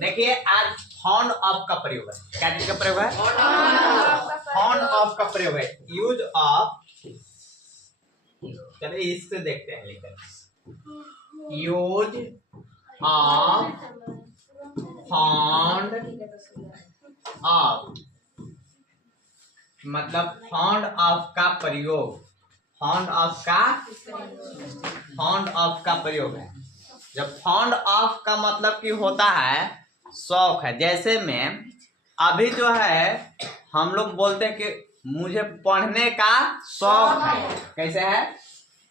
देखिए आज found of का प्रयोग है। क्या चीज का प्रयोग है? फाउंड ऑफ का प्रयोग है। यूज ऑफ, चलिए इससे देखते हैं लेकर। यूज ऑफ फाउंड ऑफ मतलब फाउंड ऑफ का प्रयोग। फाउंड ऑफ का प्रयोग है। जब फाउंड ऑफ का मतलब कि होता है शौक है। जैसे में अभी जो है हम लोग बोलते हैं कि मुझे पढ़ने का शौक है। कैसे है?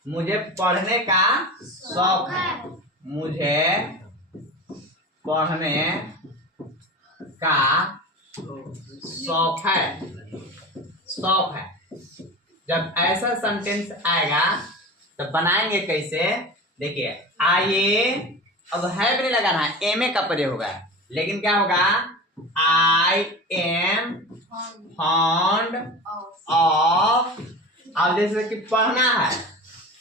मुझे पढ़ने का शौक है। मुझे पढ़ने का शौक है। जब ऐसा सेंटेंस आएगा तो बनाएंगे कैसे? देखिए आइए, अब है भी नहीं लगाना है, एम ए का प्रयोग होगा। लेकिन क्या होगा? आई एम फाउंड ऑफ। अब जैसे कि पढ़ना है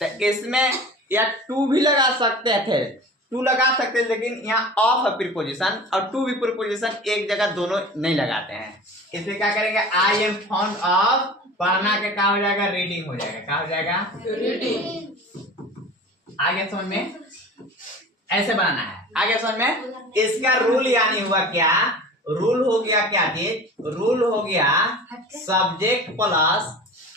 तो इसमें या टू भी लगा सकते थे, टू लगा सकते हैं, लेकिन यहाँ ऑफ है प्रीपोजिशन और टू भी प्रीपोजिशन एक जगह दोनों नहीं लगाते हैं। इसलिए क्या करेंगे? आई एम फाउंड ऑफ, पढ़ना के क्या हो जाएगा? रीडिंग हो जाएगा। क्या हो जाएगा? रीडिंग। आगे समझ में? ऐसे बनाना है। आगे समझ में? इसका रूल यानी हुआ क्या? रूल हो गया क्या चीज? रूल हो गया सब्जेक्ट प्लस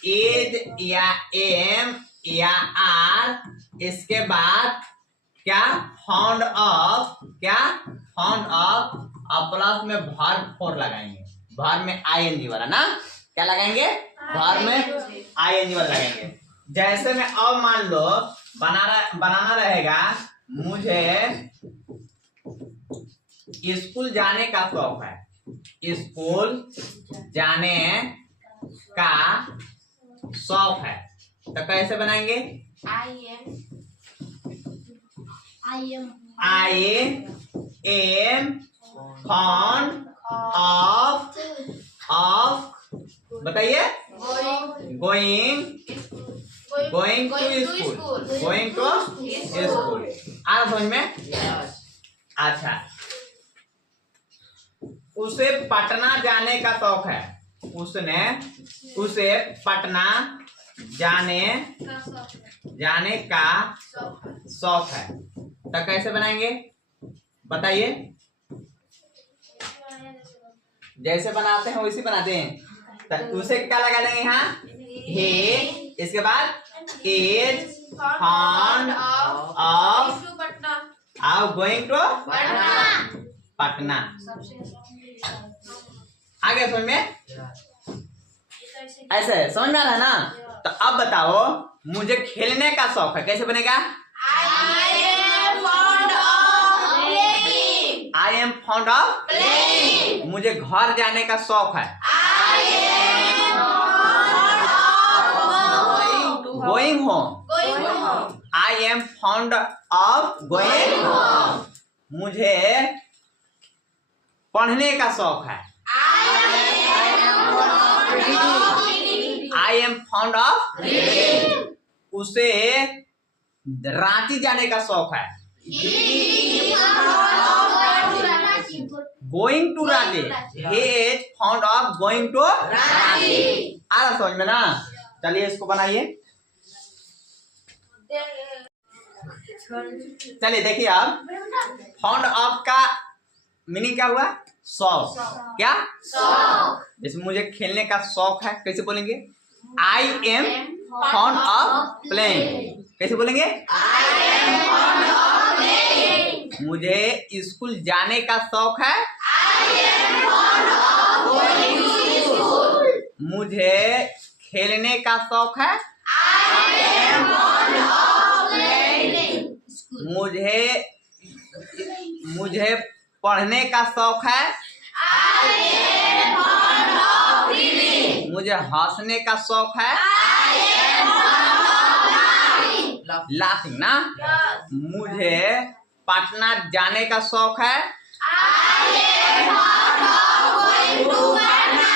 एज या एम या आर, इसके बाद क्या? Found of. क्या? फाउंड ऑफ और प्लस में वर्ब फोर लगाएंगे। वर्ब में आईएनजी वाला ना, क्या लगाएंगे? वर्ब में आईएनजी वाला लगाएंगे। जैसे में अब मान लो बनाना रहेगा, मुझे स्कूल जाने का शौक है। स्कूल जाने का शौक है तो कैसे बनाएंगे? आई एम फाउंड ऑफ बताइए। Going to school. आ समझ में? अच्छा, उसे पटना जाने का शौक है। उसे पटना जाने का शौक है तो कैसे बनाएंगे बताइए? जैसे बनाते हैं वैसे बनाते हैं। तो उसे क्या लगा देंगे यहाँ? हे। इसके बाद is found of going to Patna. आगे समझ में? ऐसे समझ में आ रहा है ना? तो अब बताओ, मुझे खेलने का शौक है। कैसे बनेगा? I am found of playing. मुझे घर जाने का शौक है। Going home. I am found of going home. मुझे पढ़ने का शौक है। I am found of reading. उसे रांची जाने का शौक है। Going to Ranchi. He is found of going to Ranchi. आ रहा समझ में ना? चलिए इसको बनाइए। चलिए देखिए, अब फाउंड ऑफ का मीनिंग क्या हुआ? शौक। क्या? शौक। जैसे मुझे खेलने का शौक है, कैसे बोलेंगे? I am found of playing. कैसे बोलेंगे? I am found of playing. मुझे स्कूल जाने का शौक है। I am found of going to school. मुझे खेलने का शौक है। I am found of playing. मुझे पढ़ने का शौक है। I am found of reading. मुझे हंसने का शौक है। I am found of laughing ना। मुझे पटना जाने का शौक है। I am found of going to Patna.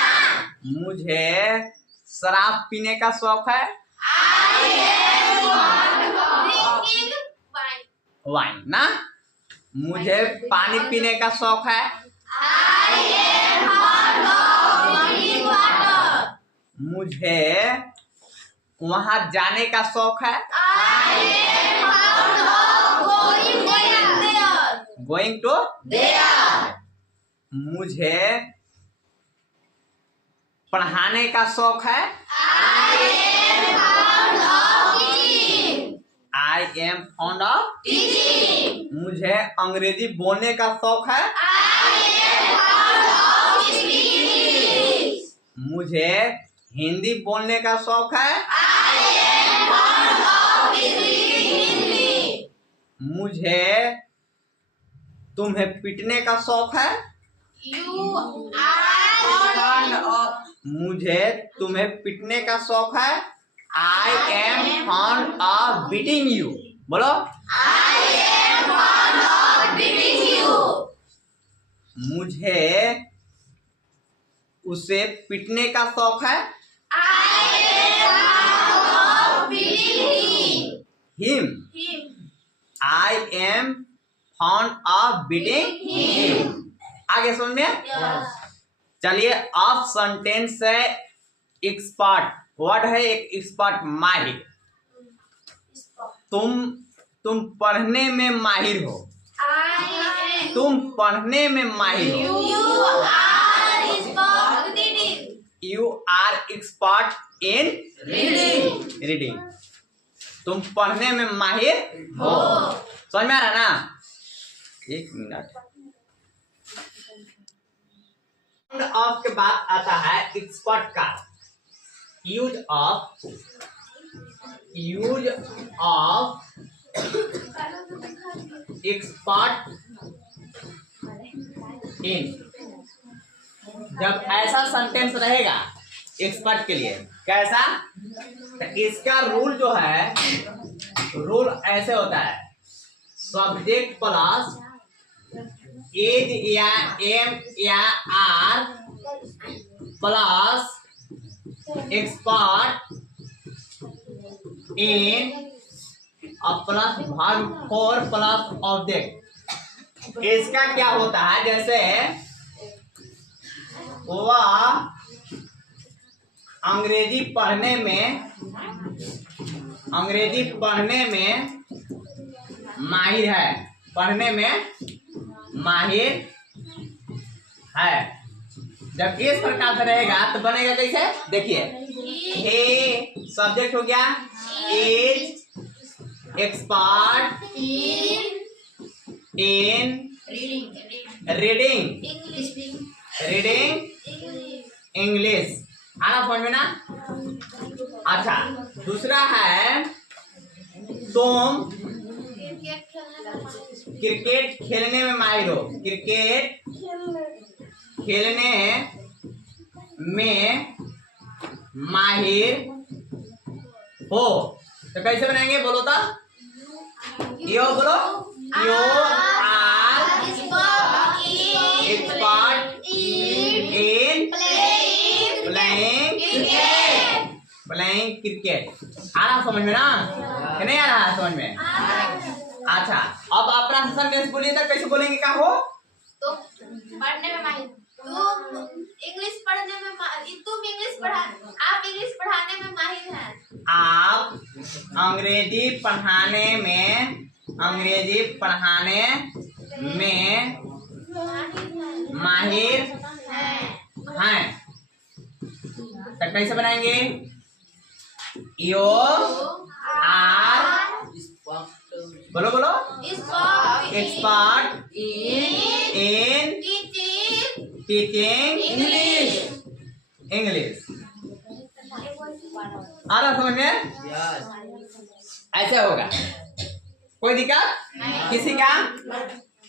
मुझे शराब पीने का शौक है। I am found of drinking wine ना। मुझे पानी पीने का शौक है। मुझे वहां जाने का शौक है। Going to. मुझे पढ़ाने का शौक है। I am fond of teaching. मुझे अंग्रेजी बोलने का शौक है। मुझे हिंदी बोलने का शौक है। मुझे तुम्हें पीटने का शौक है। मुझे तुम्हें पीटने का शौक है। I am fond of beating you. बोलो। मुझे उसे पीटने का शौक है। Him. I am fond of beating him. आगे समझ में? चलिए, अब सेंटेंस है एक्सपर्ट। वर्ड है एक एक्सपर्ट, माहिर। तुम पढ़ने में माहिर हो। तुम पढ़ने में माहिर हो। You are expert in reading. तुम पढ़ने में माहिर हो। समझ में आ रहा ना? एक मिनट। ऑफ के बाद आता है एक्सपर्ट का। Use of expert in. जब ऐसा सेंटेंस रहेगा एक्सपर्ट के लिए, कैसा? तो इसका रूल जो है, रूल ऐसे होता है, सब्जेक्ट प्लस एज या एम या are plus expert in plus verb for plus object. इसका क्या होता है? जैसे वह अंग्रेजी पढ़ने में माहिर है। पढ़ने में माहिर है। जब इस प्रकार से रहेगा तो बनेगा कैसे? देखिए, हे सब्जेक्ट हो गया, is expert in reading English. आना समझ में ना? अच्छा, दूसरा है तुम क्रिकेट खेलने में माहिर हो। क्रिकेट खेलने में माहिर हो। तो कैसे बनाएंगे? बोलो तो। यो बोलो। You are expert in playing cricket. आ रहा समझ में ना? नहीं आ रहा समझ में? अच्छा, अब अपना सेंटेंस बोलिए तो कैसे बोलेंगे? क्या हो? तो पढ़ने में माहिर। तुम इंग्लिश पढ़ने में आप इंग्लिश पढ़ाने में माहिर हैं। आप अंग्रेजी पढ़ाने में माहिर हैं। तो कैसे बनाएंगे? यू आर बोलो बोलो एक्सपर्ट इन टीचिंग इंग्लिश। आ रहा समझ में? ऐसे होगा, कोई दिक्कत किसी का?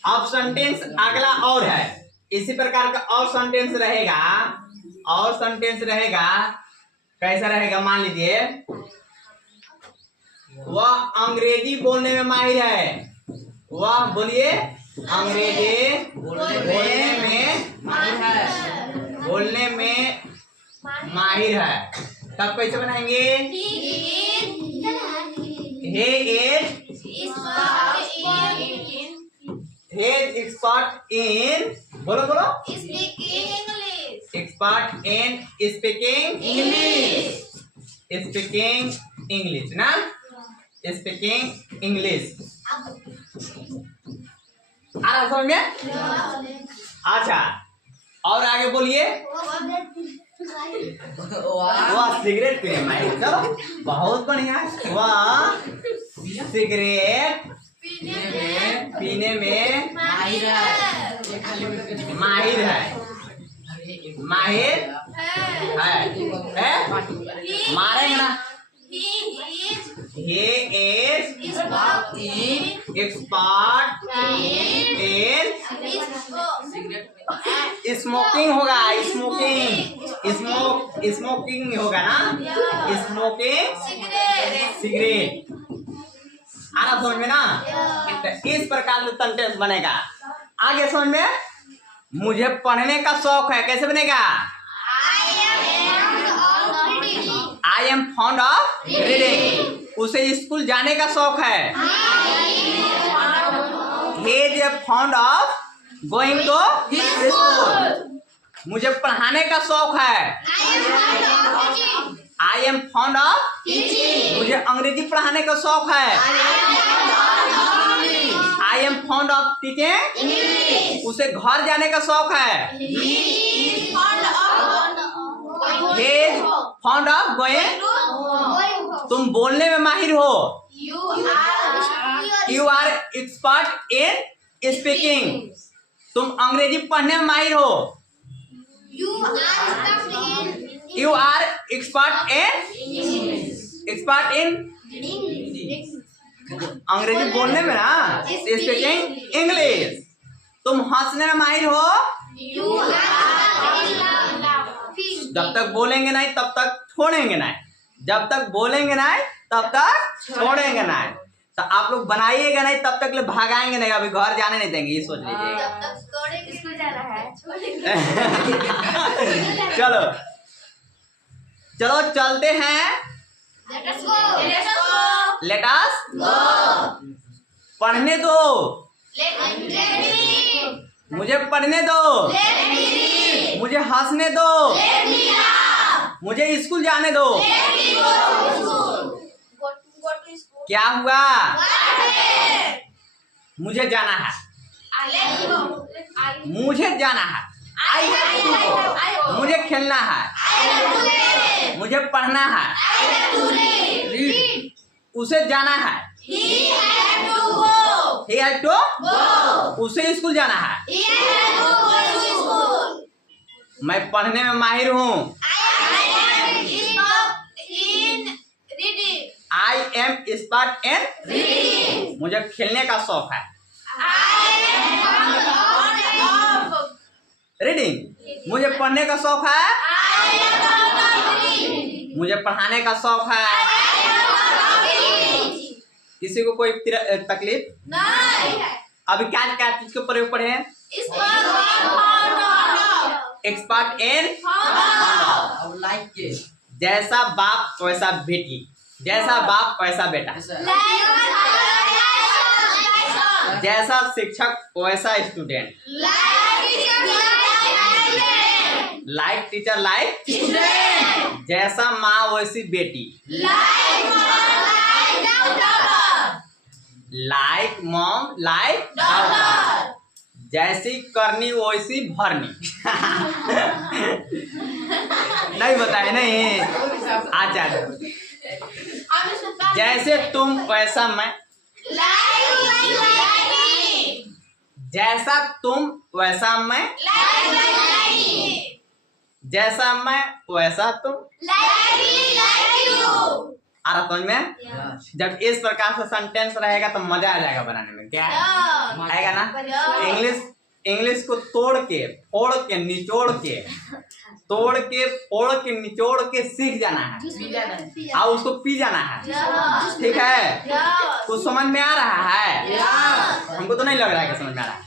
अब सेंटेंस अगला और है, इसी प्रकार का और सेंटेंस रहेगा। और सेंटेंस रहेगा, कैसा रहेगा? मान लीजिए वह अंग्रेजी बोलने में माहिर है। वह बोलिए अंग्रेजी बोलने में माहिर है। तब कैसे बनाएंगे? हे he is expert in, बोलो बोलो, Speaking English. expert in speaking English. speaking English ना, speaking English। आ रहा समझ में? अच्छा, और आगे बोलिए। वह सिगरेट पीने में, चलो बहुत बढ़िया। वह सिगरेट पीने में माहिर है, माहिर है, मारेंगे ना। He is expert in smoking होगा, स्मोकिंग होगा ना, स्मोकिंग सिगरेट। आना समझ में ना? इस प्रकार से सेंटेंस बनेगा। आगे समझ में? मुझे पढ़ने का शौक है, कैसे बनेगा? I am fond of reading. उसे स्कूल जाने का शौक है। He is fond of going to school. मुझे पढ़ाने का शौक है। आई एम फॉन्ड ऑफ मुझे अंग्रेजी पढ़ाने का शौक है। I am fond of teaching. उसे घर जाने का शौक है। he is fond of going। तुम बोलने में माहिर हो। You are expert in speaking। तुम अंग्रेजी पढ़ने में माहिर हो। You are expert in अंग्रेजी बोलने में ना, स्पीकिंग इंग्लिश। तुम हंसने में माहिर हो। जब तक बोलेंगे नहीं तब तक छोड़ेंगे नहीं, जब तक बोलेंगे नहीं तब तक छोड़ेंगे नहीं। तो आप लोग बनाइएगा नहीं तब तक ले भागाएंगे नहीं, अभी घर जाने नहीं देंगे, ये सोच लीजिए। चलो चलो चलते हैं। लेट अस पढ़ने दो, मुझे पढ़ने दो, मुझे हंसने दो, मुझे स्कूल जाने दो। क्या हुआ? मुझे जाना है, मुझे जाना है। I have to go. मुझे खेलना है, मुझे पढ़ना है। उसे जाना है। He had to go। उसे स्कूल जाना है। मैं पढ़ने में माहिर हूँ। I am expert in reading। मुझे खेलने का शौक है। रीडिंग। मुझे पढ़ने का शौक है। मुझे पढ़ाने का शौक है। किसी को कोई तकलीफ नहीं? अभी क्या क्या चीज के प्रयोग पढ़े हैं? एक्सपर्ट इन जैसा बाप वैसा बेटी, जैसा बाप वैसा बेटा, जैसा शिक्षक वैसा student, like teacher like student, जैसा माँ वैसी बेटी, लाइक मॉम लाइक डॉटर, जैसी करनी वैसी भरनी। नहीं बताए नहीं? अच्छा, जैसे तुम वैसा मैं, जैसा तुम वैसा मैं, जैसा मैं वैसा तुम। आ रहा समझ में? जब इस प्रकार से सेंटेंस रहेगा तो मजा आ जाएगा बनाने में। क्या आएगा ना? इंग्लिश को तोड़ के फोड़ के निचोड़ के, तोड़ के फोड़ के निचोड़ के सीख जाना है और उसको पी जाना है। ठीक है? कुछ समझ में आ रहा है? हमको तो नहीं लग रहा है कि समझ में आ रहा है।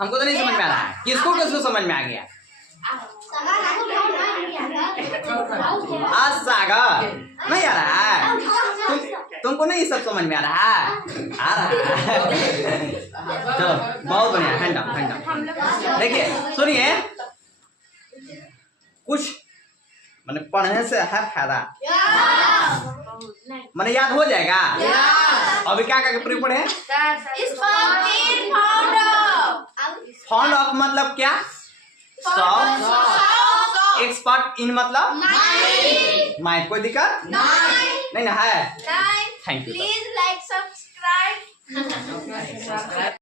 हमको तो नहीं समझ में आ रहा है। किसको किसको समझ में आ गया? आज सागर नहीं आ रहा है। तुमको नहीं सब समझ में आ रहा है? आ रहा है। चलो बहुत बढ़िया, हैंड डाउन हैंड डाउन। देखिए सुनिए, कुछ मैंने पढ़ने से है फायदा, मैंने याद हो जाएगा। अभी क्या करके पूरी पढ़े? फाउंड ऑफ मतलब क्या? एक्सपर्ट इन मतलब माइंड। कोई दिक्कत नहीं ना है? Thank you. Please like subscribe.